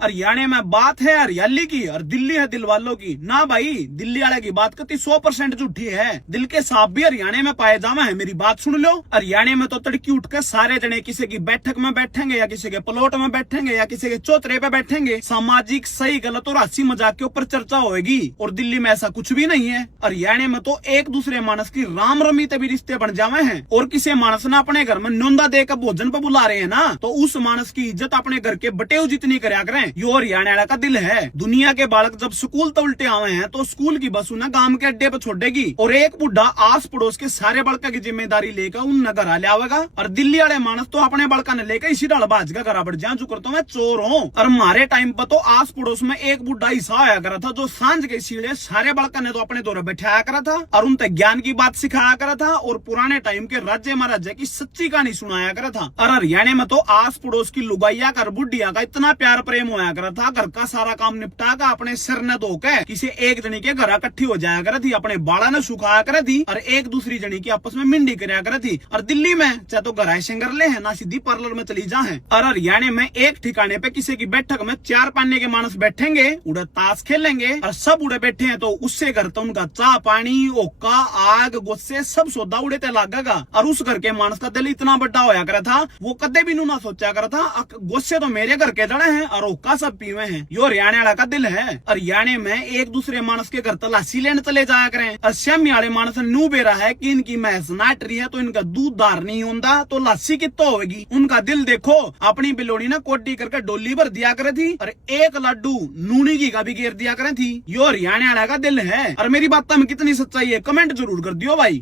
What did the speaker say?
हरियाणा में बात है हरियाली की और दिल्ली है दिल वालों की। ना भाई, दिल्ली वाले की बात करती 100% झूठी है। दिल के सांप भी हरियाणा में पाए जावा है। मेरी बात सुन लो, हरियाणा में तो तड़की उठकर सारे जने किसी की बैठक में बैठेंगे या किसी के प्लॉट में बैठेंगे या किसी के चौतरे पे बैठेंगे। सामाजिक सही गलत और हंसी मजाक के ऊपर चर्चा होगी। और दिल्ली में ऐसा कुछ भी नहीं है। हरियाणा में तो एक दूसरे मानस की राम रमी तभी रिश्ते बन जावे हैं। और किसी मानस ने अपने घर में न्योंदा देकर भोजन पे बुला रहे हैं ना, तो उस मानस की इज्जत अपने घर के बटेऊ जितनी करया करें। यो हरियाणा का दिल है। दुनिया के बालक जब स्कूल तो उल्टे आवे हैं तो स्कूल की बस उन्हें गांव के अड्डे पे छोड़ेगी और एक बुढ़ा आस पड़ोस के सारे बड़का की जिम्मेदारी लेकर उन घर आ आवेगा। और दिल्ली वाले मानस तो अपने बड़का ने लेकर इसी डाल बाज का घर बढ़ जा चुका तो मैं चोर हूँ। और हमारे टाइम पर तो आस पड़ोस में एक बुढ़ा ऐसा आया करा था जो सांझ के सीढ़े सारे बड़का ने तो अपने दौरे बैठाया करा था और उनसे ज्ञान की बात सिखाया करा था और पुराने टाइम के राज्य महाराजा की सच्ची कहानी सुनाया करा था। और हरियाणा में तो आस पड़ोस की लुगाइया कर बुढ़िया का इतना प्यार प्रेम होया करा था। घर का सारा काम निपटा कर अपने सिर न धो के किसी एक जनी के घर इकट्ठी हो जाया करा थी, अपने बाड़ा ने सुखाया करा थी और एक दूसरी जनी की आपस में मिंडी कराया करा थी। और दिल्ली में चाहे तो घर सिंगर ले है ना सीधी पार्लर में चली जा है। और हरियाणा में एक ठिकाने पे किसी की बैठक में 4 पाने के मानस बैठेंगे, उड़े ताश खेलेंगे और सब उड़े बैठे हैं तो उससे घर तो उनका चाह पानी ओका आग गुस्से सब सौदा उड़े ते लागेगा। और उस घर के मानस का दिल इतना बड़ा होया करा था वो कदे भी ना सोचा करा था गुस्से तो मेरे घर के जड़े हैं और ओका सब पीवे हैं। यो हरियाणा वाला का दिल है। हरियाणा में एक दूसरे मानस के घर तलाशी लेने चले जाया करें। और श्यामी वाले मानस नू बेरा है कि इनकी मैस नाटरी है तो इनका दूध दार नहीं होता तो लासी कितो होगी। उनका दिल देखो, अपनी बिलोड़ी ना कोटी करके डोली भर दिया करे थी और एक लड्डू नूनी की का भी घेर दिया करे थी। यो हरियाणा वाला का दिल है। और मेरी बात में कितनी सच्चाई है कमेंट जरूर कर दियो भाई।